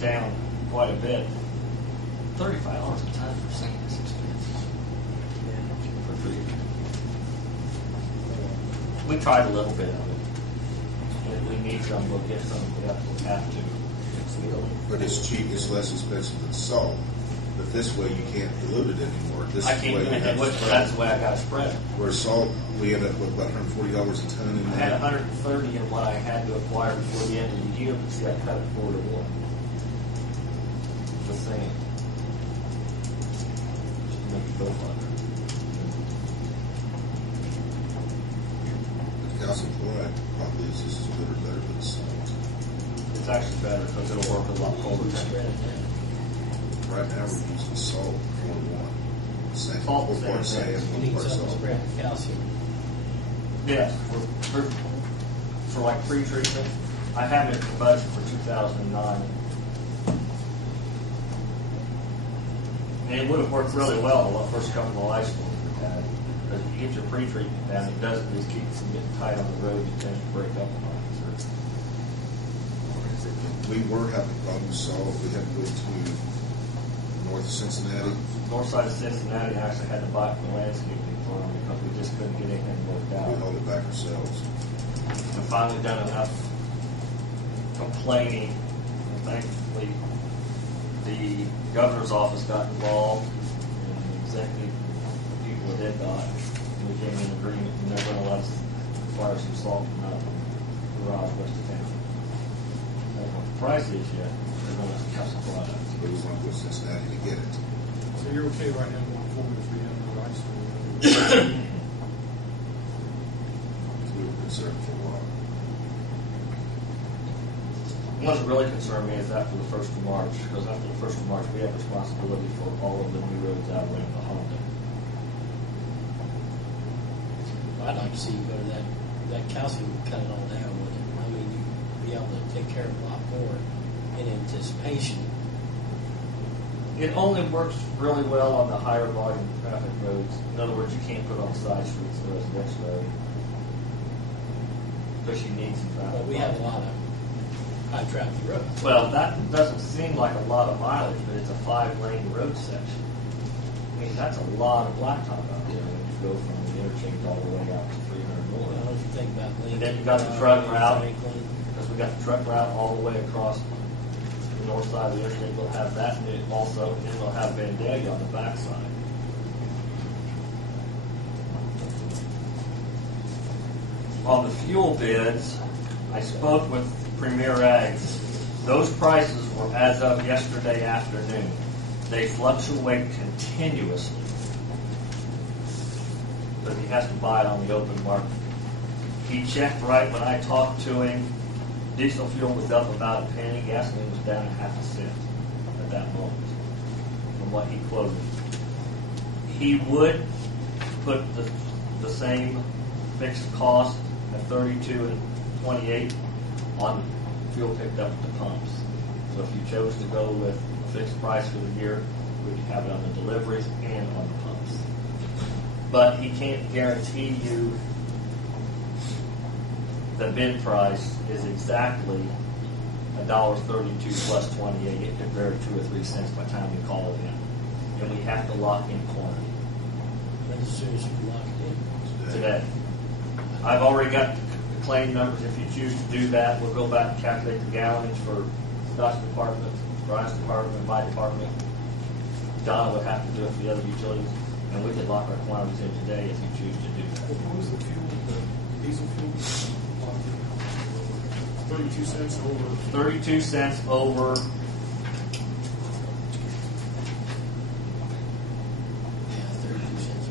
down quite a bit. $35 a ton for sand is expensive. For food. We tried a little bit of it. If we need some, we'll get some. We have to. But it's cheap. It's less expensive than salt. But this way, you can't dilute it anymore. This I is the can't way do you have it. to That's the way I got to spread it. Whereas salt, we end up with about $140 a ton in I had that. 130 in what I had to acquire before the end of the year, but see, I cut it 4 to 1. The same. Just to make it go further. Calcium chloride probably is just as good or better than salt. It's actually better because it'll work a lot colder. Right now, we're using salt 4-1. Sand, Salt, 4 part sand, sand. 1 part salt. Calcium. Yes, for like pre-treatment, I have it in the budget for 2009. And it would have worked really well the first couple of high schools we had. Because if you get your pre-treatment down, it doesn't just keep it from getting tight on the road, it tends to break up a lot. We were having problems with salt. We had to go to north of Cincinnati. North side of Cincinnati, I actually had to buy it from the landscaping firm because we just couldn't get anything worked out. We held it back ourselves. We've finally done enough complaining, and thankfully the governor's office got involved, and the executive people at EDDOT, and we came in agreement, and they're going to let us acquire some salt from the garage west of town. I don't know what the price is yet. They're going to cut some products. It was on to Cincinnati to get it. So you're okay right now going forward if we have the right store? We were concerned for a while. What really concerned me is after the 1st of March, because after the 1st of March, we have responsibility for all of the new roads out around the Honda. I'd like to see you go to that calcium, cut it all down with it. I mean, you'd be able to take care of a lot more in anticipation. It only works really well on the higher volume traffic roads. In other words, you can't put it on side streets the residential area. Because you need some traffic. But we have a lot of high traffic roads. Well, that doesn't seem like a lot of mileage, but it's a 5-lane road section. I mean, that's a lot of blacktop out there when you go from the interchange all the way out to 300 Well, north. don't you think about Lincoln? And then you got the truck route. Franklin. Because we got the truck route all the way across the north side of the interstate. We'll have that also, and then we'll have Vandalia on the back side. On the fuel bids, I spoke with Premier Ags. Those prices were as of yesterday afternoon. They fluctuate continuously. But he has to buy it on the open market. He checked right when I talked to him. Diesel fuel was up about a penny. Gasoline was down 0.5 cent at that moment from what he quoted. He would put the same fixed cost at 32 and 28 on fuel picked up at the pumps. So if you chose to go with a fixed price for the year, we could have it on the deliveries and on the pumps. But he can't guarantee you the bid price is exactly $1.32 plus 28. It could vary 2 or 3 cents by the time you call it in. And we have to lock in quantity As soon as you can lock it in. today. I've already got the claim numbers. If you choose to do that, we'll go back and calculate the gallons for Scott's department, Brian's department, my department. Donna would have to do it for the other utilities. And we could lock our quantities in today if you choose to do that. What was the fuel, the diesel fuel? 32 cents over. 32 cents over. Yeah, 32 cents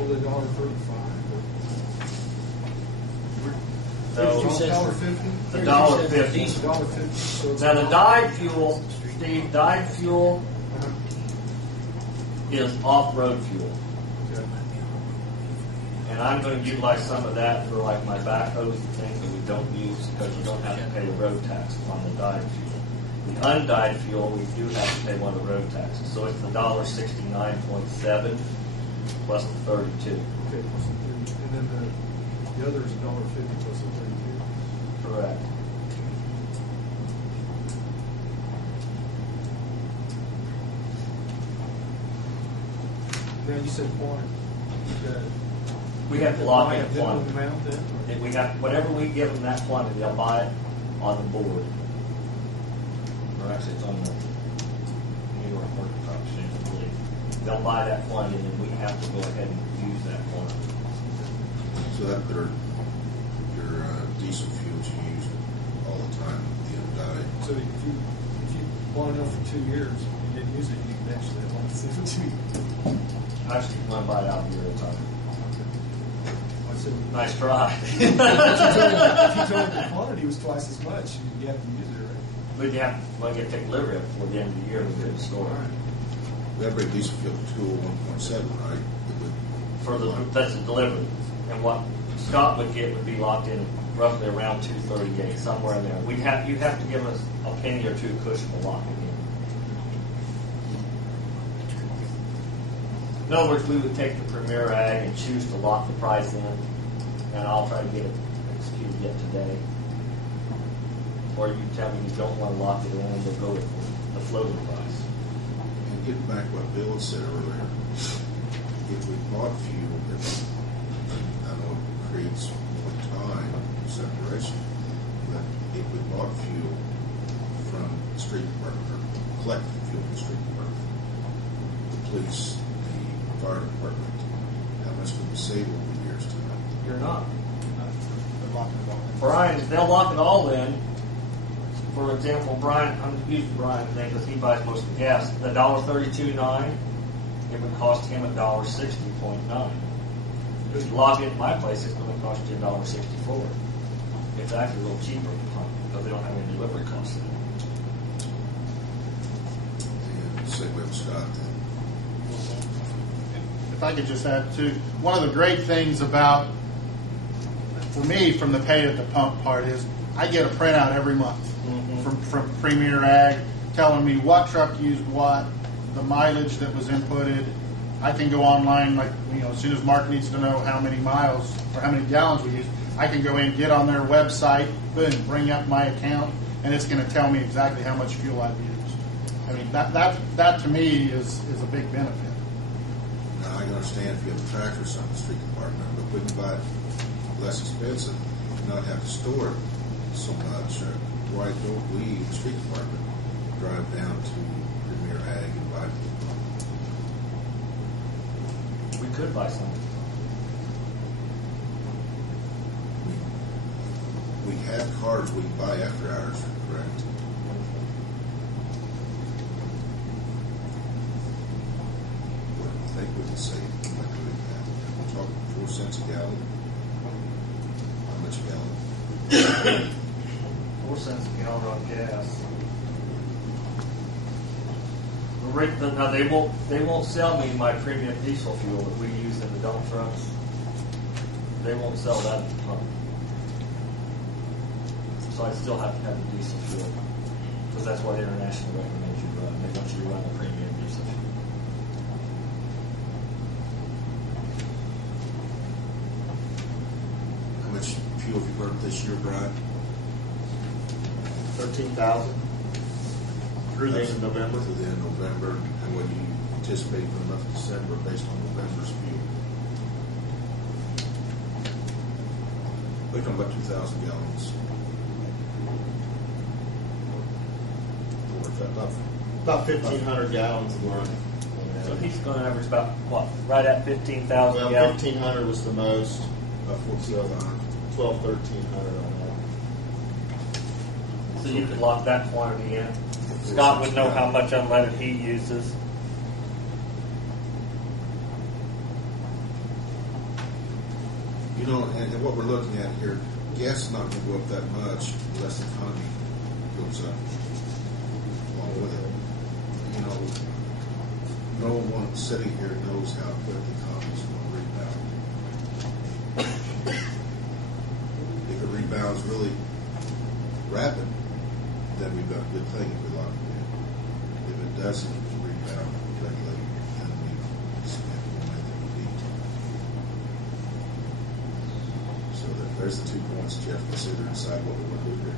over the Well, the $1.35. So, $1.50? the $1.50. $1.50. So it's Now the dyed fuel, Steve, dyed fuel is off-road fuel. Okay. And I'm going to utilize some of that for like my backhoes and things that we don't use because you don't have to pay the road tax on the dyed fuel. The undyed fuel, we do have to pay one of the road taxes. So it's the $1.69.7 plus the 32. Okay, plus the 30. And then the other is $1.50 plus the 32. Correct. Now, you said quantity. We have to lock in a minimum quantity. amount then? If we have, whatever we give them that quantity, they'll buy it on the board. Or actually, it's on the New York Mercantile Exchange, I believe. They'll buy that quantity, and we have to go ahead and use that quantity. So that put your diesel fuels you use all the time at the end of the day. So if you bought enough for 2 years, and you didn't use it, you can actually have one for 2 years. I just want to buy it out a year at a time. I said, Nice try. if you told me the quantity was twice as much, you have to use it, right? We'd have, when you take delivery of it before the end of the year, we couldn't store All it. right. We have a diesel fuel tool 1.7, right? It would, For the, that's the delivery. And what Scott would get would be locked in roughly around 238, somewhere in there. You'd have to give us a penny or two cushion to lock it in. In other words, we would take the Premier Ag and choose to lock the price in, and I'll try to get it executed yet today. Or you tell me you don't want to lock it in, and we'll go with the floating price. and getting back to what Bill had said earlier, if we bought fuel, I know it creates more time separation, but if we bought fuel from the street department, or collected fuel from the street department, the police, the fire department, how much would we save over years' time? You're not. They're locking it all in. Brian, they'll lock it all in. For example, Brian, I'm using Brian's name because he buys most of the gas. The $1.32.9, it would cost him $1.60.9. If you lock it at my place, it's going to cost you $1.64. It's actually a little cheaper at the pump because they don't have any delivery costs in it. And segue with Scott then. If I could just add too, one of the great things about, for me, from the pay at the pump part is I get a printout every month from Premier Ag telling me what truck used what, the mileage that was inputted. I can go online, like, as soon as Mark needs to know how many miles or how many gallons we use, I can go in, get on their website, boom, bring up my account, and it's going to tell me exactly how much fuel I've used. I mean, that to me is a big benefit. Now, I can understand if you have a tractor or something, street department, but we can buy it less expensive and not have to store it so much. Why don't we, the street department, drive down to Premier Ag and buy it? We could buy some. We have cars we can buy after hours, correct? What do you think we can save by doing that? We're talking 4 cents a gallon. How much a gallon? 4 cents a gallon on gas. Now they won't sell me my premium diesel fuel that we use in the dump trucks. They won't sell that at the pump. So I still have to have the diesel fuel because that's what International recommends you run. They want you to run the premium diesel fuel. How much fuel have you burned this year, Brian? 13,000 through the end of November. Through the end of November, and what do you anticipate for the month of December based on November's fuel? We're talking about 2,000 gallons. About 1,500 gallons a month. So he's going to average about what? Right at 15,000 Well, gallons. 1,500 was the most. About 14,000. 1,100 on So you could lock that quantity in. Scott would know how much unleaded he uses. You know, and what we're looking at here, gas is not going to go up that much unless the economy goes up along with it. You know, no one sitting here knows how quick the economy is going to rebound. If it rebounds really rapid, then we've got a good thing if we lock it in. If it doesn't rebound quickly, then we spend more money than we need to. So there's the 2 points, Jeff. Consider and decide what we want to do here.